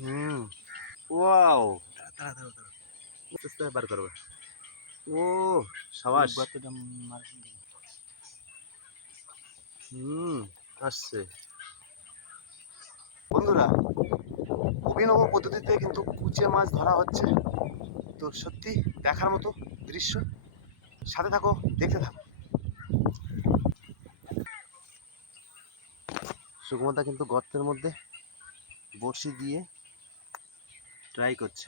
হুম, wow, বার করবে। ও সাবাস। আসছে বন্ধুরা, অভিনব পদ্ধতিতে কিন্তু কুচে মাছ ধরা হচ্ছে। তো সত্যি দেখার মতো দৃশ্য। সাথে থাকো, দেখতে থাকো। সুকুমারদা কিন্তু গর্তের মধ্যে বড়শি দিয়ে ট্রাই করছে।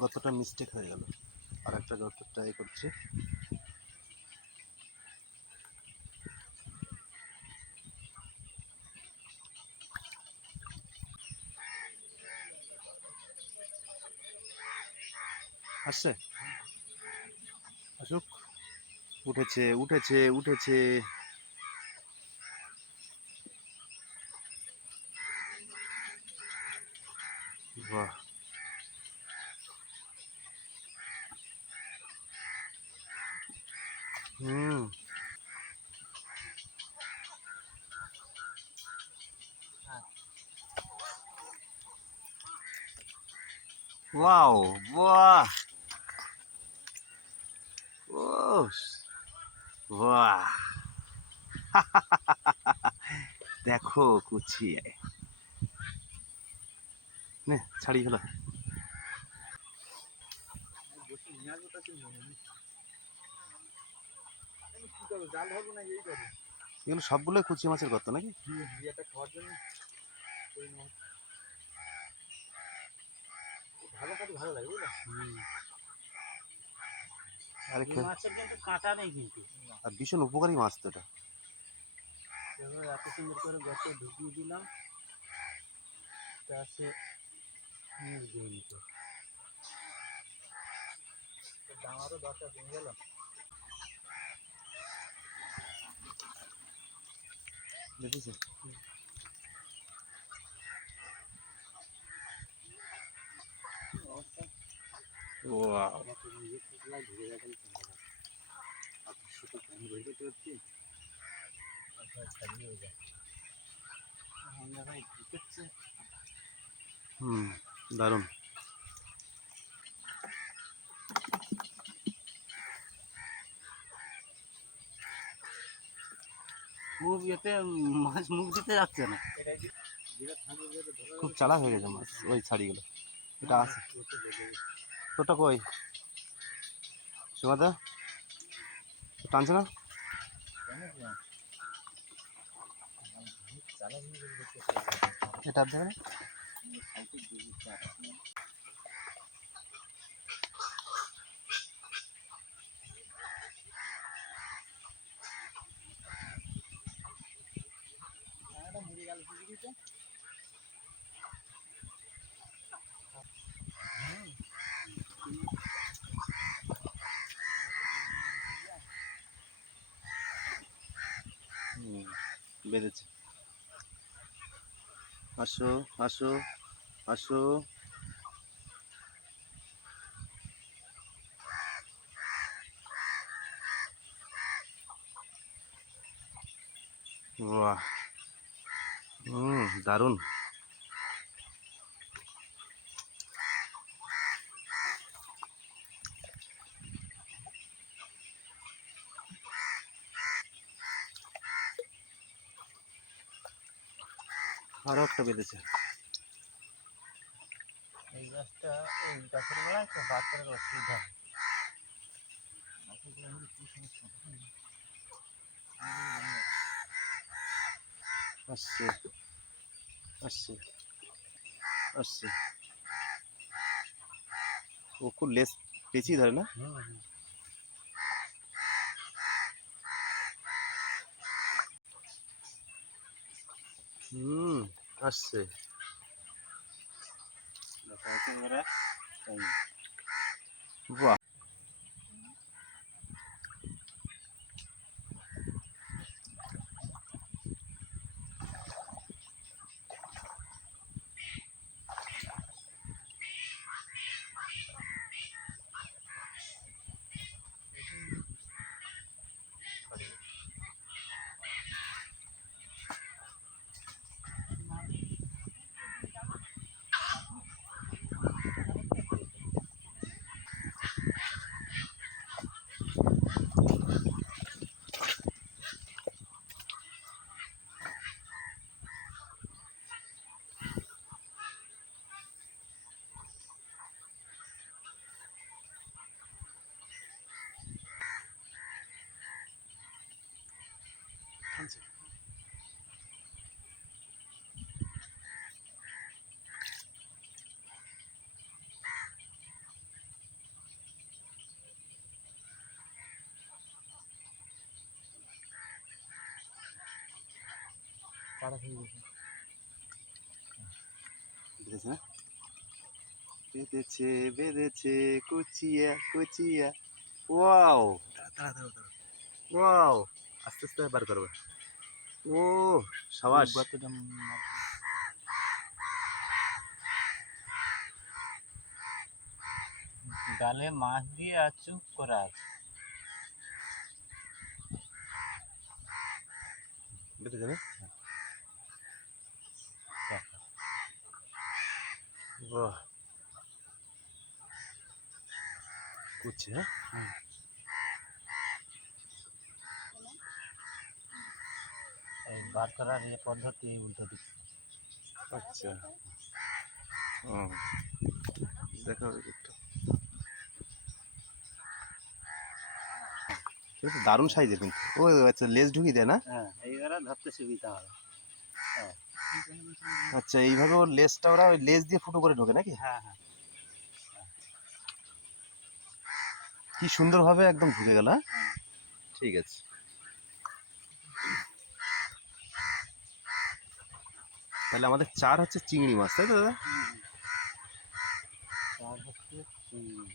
গর্তটা মিস্টেক হয়ে গেল, আর একটা গর্ত ট্রাই করছে। আসছে, আসুক। উঠেছে উঠেছে উঠেছে। বাহ, হুম, ওয়াও, বাহ, ও বাহ, দেখো কুচি নে ছাড়ি হলো। এগুলো সবগুলোই কুচি মাছের গর্ত নাকি? ভালো লাগে বুঝলে। আর মাছের কিন্তু কাঁটা নেই কিন্তু, আর ভীষণ উপকারী মাছ তো এটা। এত সুন্দর করে গর্তে ঢুকিয়ে দিলাম, সে নিয়ে দিয়ে নিত। ডাঙারও দরকার হয়ে গেল। দেখেছি। ওয়াও, হুম, দারুণ। মুখ এতে মাছ মুখ দিতে যাচ্ছে না, খুব চালাক হয়ে গেছে মাছ ওই ছাড়িগুলো। এটা আছে তোটা কই সুমাদা, টানছে না? এটা ধরে বেঁধেছে। আসো আসো আসো। বাহ, দারুণ। আরো একটা বেঁধেছে। এই গাছটা এই গাছের গোড়ায় তো বাচ্চার অসুবিধা। আসছে আসছে আসছে। ও খুব লেস পেঁচিয়ে ধরে না? হুম, আসছে। বাহ, টানছে। বেঁধেছে না? বেঁধেছে বেঁধেছে কুচিয়া কুচিয়া। ওয়াও, দাঁড়া দাঁড়া দাঁড়া, ওয়াও, আস্তে আস্তে বার করবে। ও সাবাস। গালে মাছ দিয়ে আর চুপ করা আছে। বেঁধেছে না? বাহ, কুচি। হ্যাঁ, এই বার করার এই পদ্ধতি উল্টো দিক। আচ্ছা, ও দেখো একটু, কিন্তু দারুণ সাইজের কিন্তু। ও আচ্ছা, লেজ ঢুকিয়ে দেয় না? হ্যাঁ, এইবারে ধরতে সুবিধা হবে। হ্যাঁ, আচ্ছা, এইভাবে ওর লেজটা ওরা ওই লেজ দিয়ে ফুটো করে ঢোকে নাকি? হ্যাঁ হ্যাঁ। কি সুন্দরভাবে একদম ঢুকে গেল। হ্যাঁ, ঠিক আছে। তাহলে আমাদের চার হচ্ছে চিংড়ি মাছ, তাই তো দাদা? চার হচ্ছে চিংড়ি।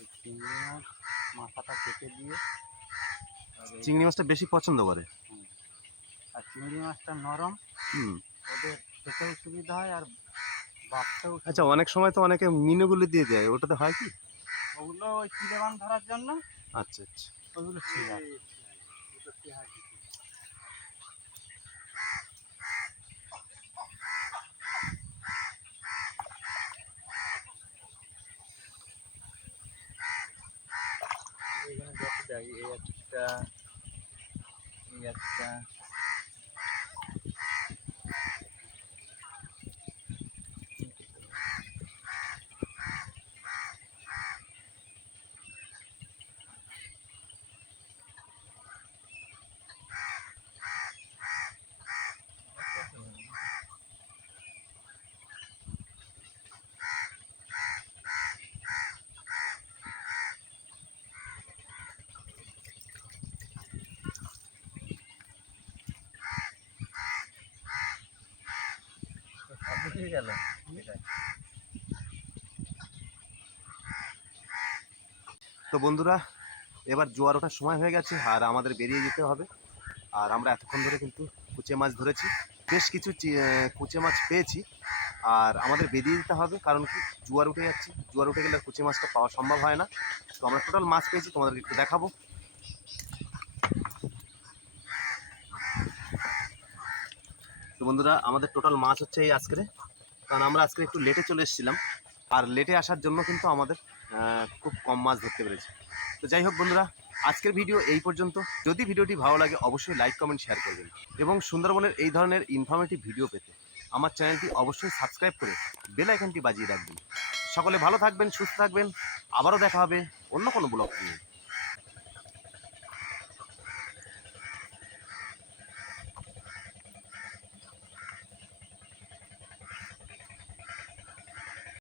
এই চিংড়ি মাছ মাথাটা কেটে দিয়ে, চিংড়ি মাছটা বেশি পছন্দ করে। আর চিংড়ি মাছটা নরম, হুম। ওদের খেতেও সুবিধা হয় আর বাঁচতেও। আচ্ছা, অনেক সময় তো অনেকে মিনুগুলি দিয়ে দেয়, ওটাতে হয় কি? ওগুলো ওই চিলেবান ধরার জন্য। আচ্ছা আচ্ছা, ওগুলো ঠিক আছে। এখানে যত দেয়, এই একটা, এই একটা, বুঝে গেল। তো বন্ধুরা, এবার জোয়ার ওঠার সময় হয়ে গেছে আর আমাদের বেরিয়ে যেতে হবে। আর আমরা এতক্ষণ ধরে কিন্তু কুচে মাছ ধরেছি, বেশ কিছু কুচে মাছ পেয়েছি। আর আমাদের বেরিয়ে যেতে হবে, কারণ কি জোয়ার উঠে যাচ্ছে, জোয়ার উঠে গেলে কুচে মাছটা পাওয়া সম্ভব হয় না। তো আমরা টোটাল মাছ পেয়েছি, তোমাদেরকে একটু দেখাবো। তো বন্ধুরা, আমাদের টোটাল মাছ হচ্ছে এই আজকে, কারণ আমরা আজকে একটু লেটে চলে এসেছিলাম। আর লেটে আসার জন্য কিন্তু আমাদের খুব কম মাছ ধরতে পেরেছি। তো যাই হোক বন্ধুরা, আজকের ভিডিও এই পর্যন্ত। যদি ভিডিওটি ভালো লাগে অবশ্যই লাইক কমেন্ট শেয়ার করবেন, এবং সুন্দরবনের এই ধরনের ইনফরমেটিভ ভিডিও পেতে আমার চ্যানেলটি অবশ্যই সাবস্ক্রাইব করে বেল আইকনটি বাজিয়ে রাখবেন। সকলে ভালো থাকবেন, সুস্থ থাকবেন। আবারও দেখা হবে অন্য কোনো ব্লগ নিয়ে।